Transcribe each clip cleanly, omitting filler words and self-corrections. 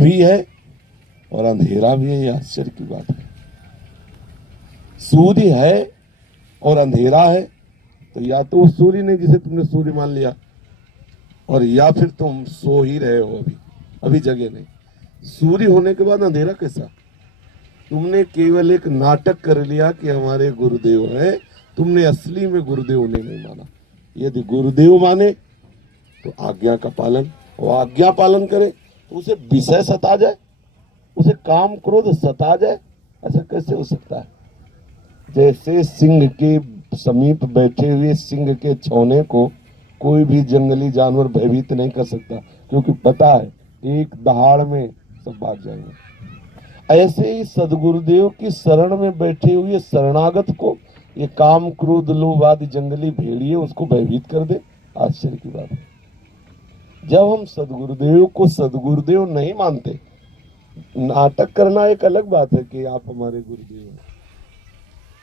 भी है और अंधेरा भी है। ये आश्चर्य की बात है। सूर्य है और अंधेरा है, तो या तो सूर्य नहीं जिसे तुमने सूर्य मान लिया, और या फिर तुम सो ही रहे हो, अभी जगे नहीं। सूर्य होने के बाद अंधेरा कैसा? तुमने केवल एक नाटक कर लिया कि हमारे गुरुदेव हैं, तुमने असली में गुरुदेव ने नहीं माना। यदि गुरुदेव माने तो आज्ञा का पालन, वो आज्ञा पालन करे तो उसे विषय सता जाए, उसे काम क्रोध सता जाए, ऐसा कैसे हो सकता है? जैसे सिंह के समीप बैठे हुए सिंह के छौने को कोई भी जंगली जानवर भयभीत नहीं कर सकता, क्योंकि पता है एक दहाड़ में सब भाग जाएंगे। ऐसे ही सदगुरुदेव की शरण में बैठे हुए शरणागत को ये काम क्रोध लोभ आदि जंगली भेड़िए उसको भयभीत कर दे। आश्चर्य की बात है। जब हम सदगुरुदेव को सदगुरुदेव नहीं मानते, नाटक करना एक अलग बात है कि आप हमारे गुरुदेव हैं।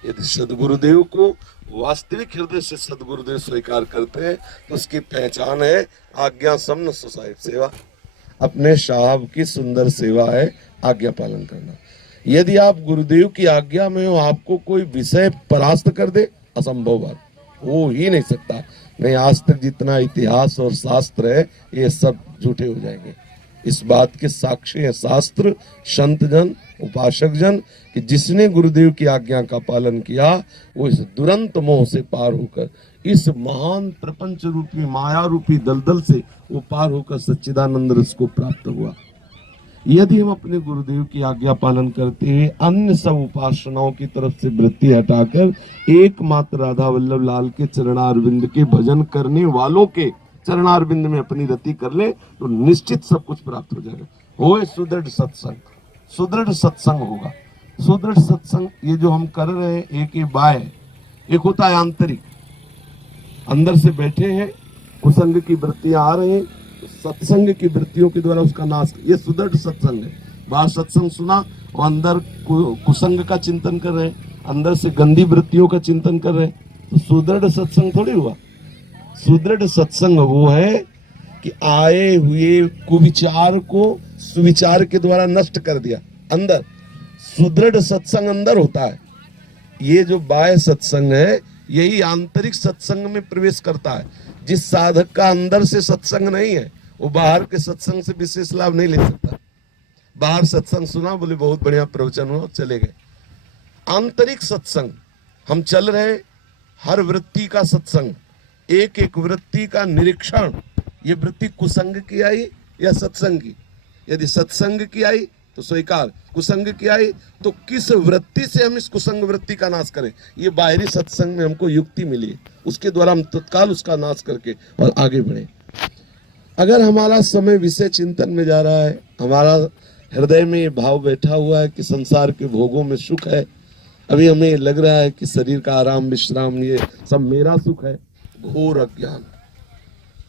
यदि सदगुरुदेव को वास्तविक हृदय से सदगुरुदेव स्वीकार करते हैं तो उसकी पहचान है आज्ञा सम्न सुसाहिब सेवा। अपने साहब की सुंदर सेवा है आज्ञा पालन करना। यदि आप गुरुदेव की आज्ञा में हो, आपको कोई विषय परास्त कर दे, असंभव बात, हो ही नहीं सकता। नहीं, आज तक जितना इतिहास और शास्त्र है ये सब झूठे हो जाएंगे। इस बात के साक्षी है शास्त्र, संत जन, उपासक जन, कि जिसने गुरुदेव की आज्ञा का पालन किया वो इस दुरंत मोह से पार होकर, इस महान प्रपंच रूपी माया रूपी दलदल से वो पार होकर सच्चिदानंद रस को प्राप्त हुआ। यदि हम अपने गुरुदेव की आज्ञा पालन करते हुए अन्य सब उपासनाओं की तरफ से वृत्ति हटाकर एकमात्र राधा वल्लभ लाल के चरणारविंद के भजन करने वालों के चरणारविंद में अपनी रति कर ले तो निश्चित सब कुछ प्राप्त हो जाएगा। होए सुदृढ़ सत्संग, सुदृढ़ सत्संग होगा। सुदृढ़ सत्संग ये जो हम कर रहे हैं, एक ये बाह्य, एक होता है आंतरिक। अंदर से बैठे हैं, कुसंग की वृत्तियां आ रही हैं, सत्संग की वृत्तियों के द्वारा उसका नाश, ये सुदृढ़ सत्संग है। बाहर सत्संग सुना और अंदर कुसंग का चिंतन कर रहे हैं, अंदर से गंदी वृत्तियों का चिंतन कर रहे हैं, तो सुदृढ़ सत्संग थोड़ी हुआ। सुदृढ़ सत्संग वो है कि आए हुए कुविचार को सुविचार के द्वारा नष्ट कर दिया। अंदर सुदृढ़ सत्संग अंदर होता है। ये जो बाह्य सत्संग है यही आंतरिक सत्संग में प्रवेश करता है। जिस साधक का अंदर से सत्संग नहीं है वो बाहर के सत्संग से विशेष लाभ नहीं ले सकता। बाहर सत्संग सुना, बोले बहुत बढ़िया प्रवचन हुआ, चले गए। आंतरिक सत्संग हम चल रहे, हर वृत्ति का सत्संग, एक एक वृत्ति का निरीक्षण, ये वृत्ति कुसंग की आई या सत्संग की। यदि सत्संग की आई तो स्वीकार, कुसंग की आई तो किस वृत्ति से हम इस कुसंग वृत्ति का नाश करें। ये बाहरी सत्संग में हमको युक्ति मिली, उसके द्वारा हम तत्काल उसका नाश करके और आगे बढ़े। अगर हमारा समय विषय चिंतन में जा रहा है, हमारा हृदय में ये भाव बैठा हुआ है कि संसार के भोगों में सुख है, अभी हमें लग रहा है कि शरीर का आराम विश्राम ये सब मेरा सुख है, घोर अज्ञान,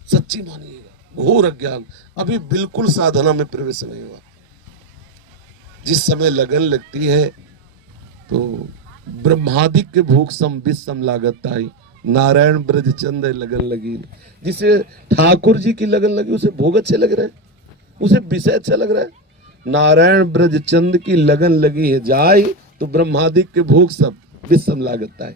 सच्ची मानिएगा घोर अज्ञान। अभी बिल्कुल साधना में प्रवेश नहीं हुआ। जिस समय लगन लगती है तो ब्रह्मादिक के भोग सम विषम लागत आई, नारायण ब्रज चंद लगन लगी। जिसे ठाकुर जी की लगन लगी उसे भोग अच्छे लग रहे हैं, उसे विषय अच्छा लग रहा है। नारायण ब्रज चंद की लगन लगी है जाई तो ब्रह्मादिक के भोग सब विषम लागत आई,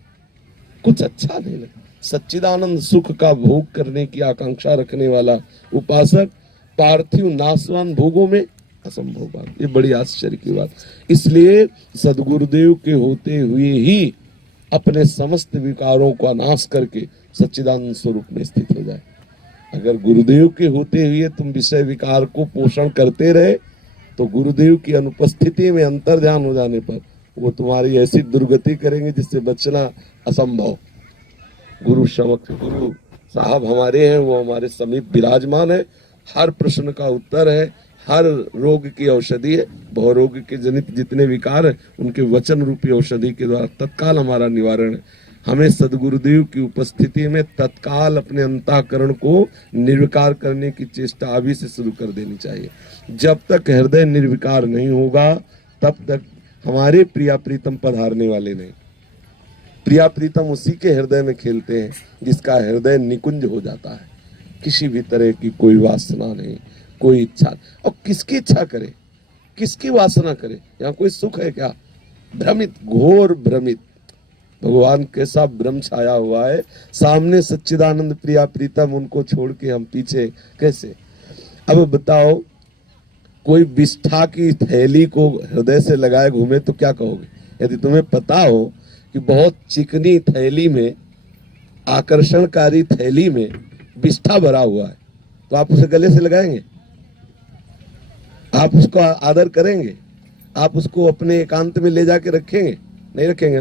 कुछ अच्छा नहीं लगा। सच्चिदानंद सुख का भोग करने की आकांक्षा रखने वाला उपासक पार्थिव नाशवान भोगों में असंभव बात, ये बड़ी आश्चर्य की बात। इसलिए सदगुरुदेव के होते हुए ही अपने समस्त विकारों का नाश करके सच्चिदानंद स्वरूप में स्थित हो जाए। अगर गुरुदेव के होते हुए तुम विषय विकार को पोषण करते रहे तो गुरुदेव की अनुपस्थिति में अंतर ध्यान हो जाने पर वो तुम्हारी ऐसी दुर्गति करेंगे जिससे बचना असंभव। गुरु समक्ष गुरु साहब हमारे हैं, वो हमारे समीप विराजमान है, हर प्रश्न का उत्तर है, हर रोग की औषधि है। बहुरोग के जनित जितने विकार हैं उनके वचन रूपी औषधि के द्वारा तत्काल हमारा निवारण है। हमें सदगुरुदेव की उपस्थिति में तत्काल अपने अंतःकरण को निर्विकार करने की चेष्टा अभी से शुरू कर देनी चाहिए। जब तक हृदय निर्विकार नहीं होगा तब तक हमारे प्रिया प्रीतम पधारने वाले नहीं। प्रिया प्रीतम उसी के हृदय में खेलते हैं जिसका हृदय निकुंज हो जाता है, किसी भी तरह की कोई वासना नहीं, कोई इच्छा। और किसकी इच्छा करे? किसकी वासना करे? यहाँ कोई सुख है क्या? भ्रमित, घोर भ्रमित। भगवान कैसा भ्रम छाया हुआ है, सामने सच्चिदानंद प्रिया प्रीतम, उनको छोड़ के हम पीछे कैसे? अब बताओ, कोई विष्ठा की थैली को हृदय से लगाए घूमे तो क्या कहोगे? यदि तुम्हें पता हो कि बहुत चिकनी थैली में, आकर्षणकारी थैली में विष्ठा भरा हुआ है, तो आप उसे गले से लगाएंगे? आप उसको आदर करेंगे? आप उसको अपने एकांत में ले जाके रखेंगे? नहीं रखेंगे,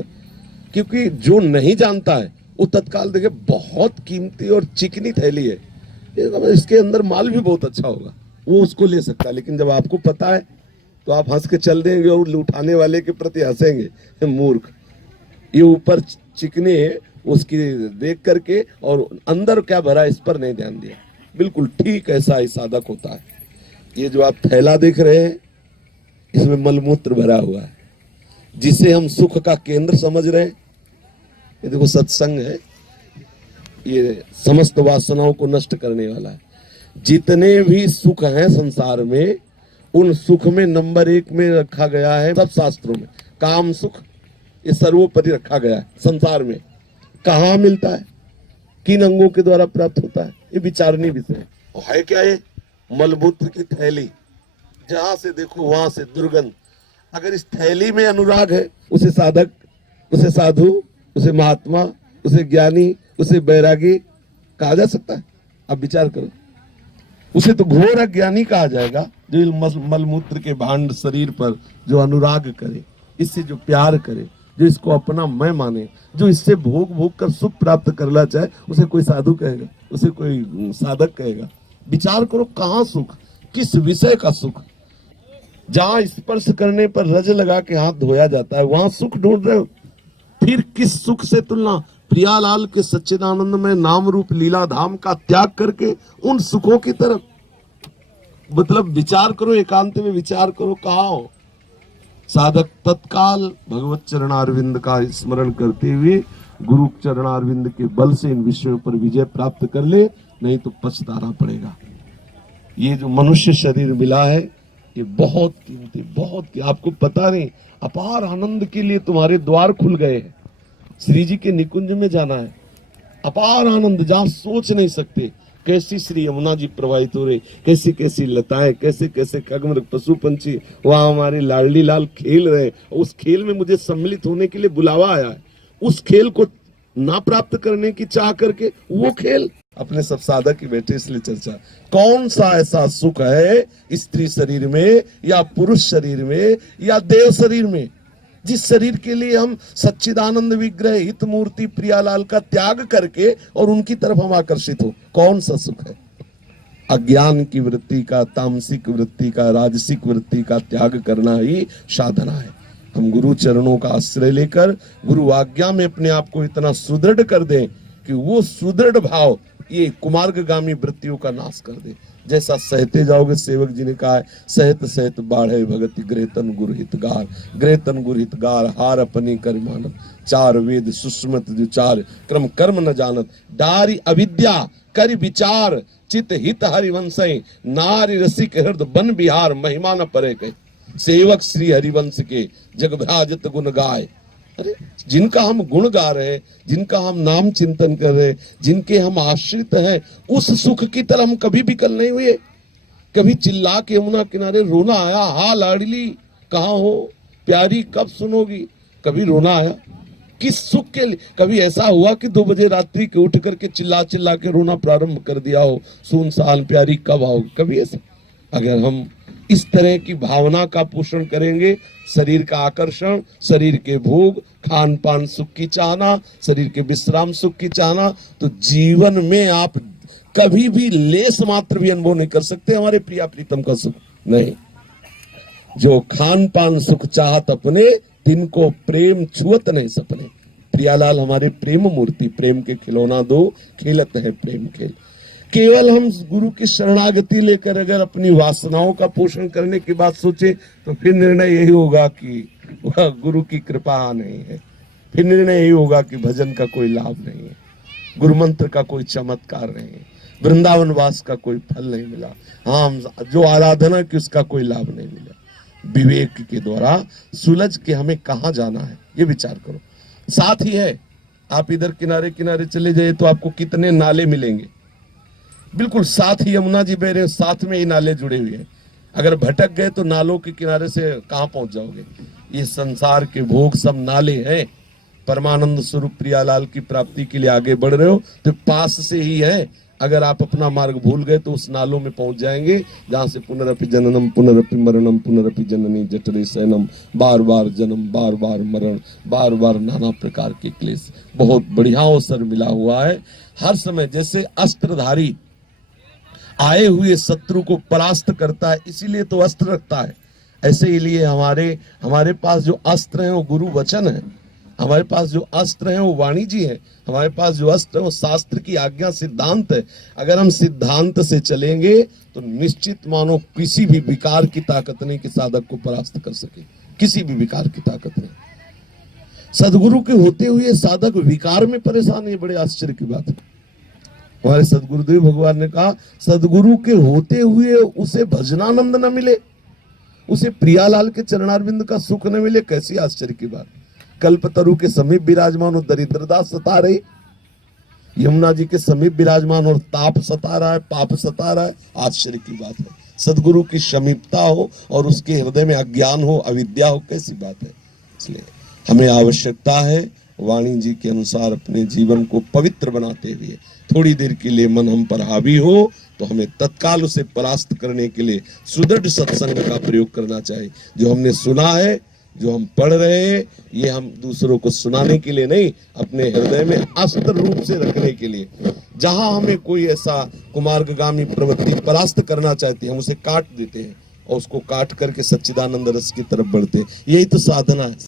क्योंकि जो नहीं जानता है वो तत्काल देखे बहुत कीमती और चिकनी थैली है, इसके अंदर माल भी बहुत अच्छा होगा, वो उसको ले सकता है। लेकिन जब आपको पता है तो आप हंस के चल देंगे और उठाने वाले के प्रति हंसेंगे, मूर्ख, ये ऊपर चिकने है उसकी देख करके और अंदर क्या भरा इस पर नहीं ध्यान दिया। बिल्कुल ठीक ऐसा ही साधक होता है। ये जो आप थैला देख रहे हैं, इसमें मलमूत्र भरा हुआ है, जिसे हम सुख का केंद्र समझ रहे हैं। ये देखो सत्संग है, ये समस्त वासनाओं को नष्ट करने वाला है। जितने भी सुख हैं संसार में, उन सुख में नंबर 1 में रखा गया है सब शास्त्रों में, काम सुख, ये सर्वोपरि रखा गया है संसार में। कहाँ मिलता है, किन अंगों के द्वारा प्राप्त होता है, ये विचारणीय विषय है। क्या ये? मलमूत्र की थैली, जहां से देखो वहां से दुर्गंध। अगर इस थैली में अनुराग है, उसे साधक, उसे साधु, उसे महात्मा, उसे ज्ञानी, उसे बैरागी कहा जा सकता है? अब विचार करो, उसे तो घोर अज्ञानी कहा जाएगा जो मलमूत्र के भांड शरीर पर जो अनुराग करे, इससे जो प्यार करे, जो इसको अपना मैं माने, जो इससे भोग भोग कर सुख प्राप्त करना चाहे, उसे कोई साधु कहेगा, उसे कोई साधक कहेगा? विचार करो, कहाँ सुख, किस विषय का सुख? जहां स्पर्श करने पर रज लगा के हाथ धोया जाता है, वहां सुख ढूंढ रहे हो? फिर किस सुख से तुलना? प्रियालाल के सच्चिदानंद में नाम रूप लीला धाम का त्याग करके उन सुखों की तरफ, मतलब विचार करो, एकांत में विचार करो, कहाँ हो? साधक तत्काल भगवत चरणारविंद का स्मरण करते हुए गुरु चरणारविंद के बल से इन विषयों पर विजय प्राप्त कर ले, नहीं तो पछताना पड़ेगा। ये जो मनुष्य शरीर मिला है, ये बहुत कीमती, बहुत आपको पता नहीं, अपार आनंद के लिए तुम्हारे द्वार खुल गए हैं। श्री जी के निकुंज में जाना है, अपार आनंद जहां सोच नहीं सकते। कैसी श्री यमुना जी प्रवाहित हो रही, कैसी कैसी लताएं, कैसे कैसे खगमृग पशु पंछी वहां हमारे लाडली लाल खेल रहे। उस खेल में मुझे सम्मिलित होने के लिए बुलावा आया है, उस खेल को ना प्राप्त करने की चाह करके वो खेल अपने सब साधक की बैठे, इसलिए चर्चा। कौन सा ऐसा सुख है स्त्री शरीर में या पुरुष शरीर में या देव शरीर में, जिस शरीर के लिए हम सच्चिदानंद विग्रह हित मूर्ति प्रियालाल का त्याग करके और उनकी तरफ हम आकर्षित हो? कौन सा सुख है? अज्ञान की वृत्ति का, तामसिक वृत्ति का, राजसिक वृत्ति का त्याग करना ही साधना है। हम गुरु चरणों का आश्रय लेकर गुरु आज्ञा में अपने आप को इतना सुदृढ़ कर दें कि वो सुदृढ़ भाव ये कुमार्गगामी वृत्तियों का नाश कर दे। जैसा सहते जाओगे, सेवक जी ने कहा है, सहत सहत बाढ़े भगति ग्रेतन गुरहितगार, ग्रेतन गुरहितगार हार अपनी कर मानत, चार वेद सुस्मत विचार क्रम कर्म न जानत, डारी अविद्या करि विचार चित हित हरिवंशय, नारी रसिक हृदय बन बिहार महिमा न परे कहे, सेवक श्री हरिवंश के जग भ्राजत गुण गाय। अरे जिनका हम गुण गा रहे हैं, जिनका हम नाम चिंतन कर रहे हैं, जिनके हम आश्रित हैं, उस सुख की तरह हम कभी विकल नहीं हुए। कभी चिल्ला के यमुना किनारे रोना आया, हा लाडली कहाँ हो, प्यारी कब सुनोगी? कभी रोना आया? किस सुख के लिए? कभी ऐसा हुआ कि 2 बजे रात्रि के उठ करके चिल्ला चिल्ला के रोना प्रारंभ कर दिया हो, सुनसान प्यारी कब आओगी? कभी ऐसा? अगर हम इस तरह की भावना का पोषण करेंगे, शरीर का आकर्षण, शरीर के भोग, खान पान सुख की चाहना, शरीर के विश्राम सुख की चाहना, तो जीवन में आप कभी भी लेस मात्र भी अनुभव नहीं कर सकते हमारे प्रिया प्रीतम का सुख। नहीं, जो खान पान सुख चाहत अपने, तिनको प्रेम छुअत नहीं सपने। प्रियालाल हमारे प्रेम मूर्ति, प्रेम के खिलौना दो, खेलत है प्रेम खेल। केवल हम गुरु की शरणागति लेकर अगर अपनी वासनाओं का पोषण करने की बात सोचे, तो फिर निर्णय यही होगा कि वह गुरु की कृपा नहीं है। फिर निर्णय यही होगा कि भजन का कोई लाभ नहीं है, गुरु मंत्र का कोई चमत्कार नहीं है, वृंदावन वास का कोई फल नहीं मिला, हाँ जो आराधना की उसका कोई लाभ नहीं मिला। विवेक के द्वारा सुलझ के हमें कहाँ जाना है ये विचार करो। साथ ही है, आप इधर किनारे किनारे चले जाइए तो आपको कितने नाले मिलेंगे, बिल्कुल साथ ही यमुना जी बह रहे हैं, साथ में ही नाले जुड़े हुए हैं। अगर भटक गए तो नालों के किनारे से कहाँ पहुंच जाओगे। ये संसार के भोग सब नाले हैं। परमानंद स्वरूप प्रियालाल की प्राप्ति के लिए आगे बढ़ रहे हो तो पास से ही है। अगर आप अपना मार्ग भूल गए तो उस नालों में पहुंच जाएंगे जहां से पुनरपि जननम पुनरपि मरणम पुनरपि जननी जठरे शयनम, बार बार जन्म, बार बार मरण, बार बार नाना प्रकार के क्लेश। बहुत बढ़िया अवसर मिला हुआ है। हर समय जैसे अस्त्रधारी आए हुए शत्रु को परास्त करता है, इसीलिए तो अस्त्र रखता है। ऐसे ही लिए हमारे पास जो अस्त्र है वो गुरु वचन है, हमारे पास जो अस्त्र है वो वाणी जी है, हमारे पास जो अस्त्र है वो शास्त्र की आज्ञा सिद्धांत है। अगर हम सिद्धांत से चलेंगे तो निश्चित मानो किसी भी विकार की ताकत नहीं कि साधक को परास्त कर सके, किसी भी विकार की ताकत नहीं। सदगुरु के होते हुए साधक विकार में परेशान है, बड़े आश्चर्य की बात है। हमारे सदगुरुदेव भगवान ने कहा सदगुरु के होते हुए उसे भजनानंद न मिले, उसे प्रियालाल के चरणारविंद का सुख न मिले, कैसी आश्चर्य की बात। कल्पतरु के समीप विराजमान और दरिद्रता सता रही, यमुना जी के समीप विराजमान और ताप सता रहा है, पाप सता रहा है, आश्चर्य की बात है। सदगुरु की समीपता हो और उसके हृदय में अज्ञान हो, अविद्या हो, कैसी बात है। इसलिए हमें आवश्यकता है वाणी जी के अनुसार अपने जीवन को पवित्र बनाते हुए थोड़ी देर के लिए मन हम पर हावी हो तो हमें तत्काल उसे परास्त करने के लिए सुदृढ़ सत्संग का प्रयोग करना चाहिए। जो हमने सुना है, जो हम पढ़ रहे हैं, ये हम दूसरों को सुनाने के लिए नहीं, अपने हृदय में अस्त्र रूप से रखने के लिए। जहां हमें कोई ऐसा कुमार्गामी प्रवृत्ति परास्त करना चाहती है, हम उसे काट देते हैं और उसको काट करके सच्चिदानंद रस की तरफ बढ़ते हैं। यही तो साधना है।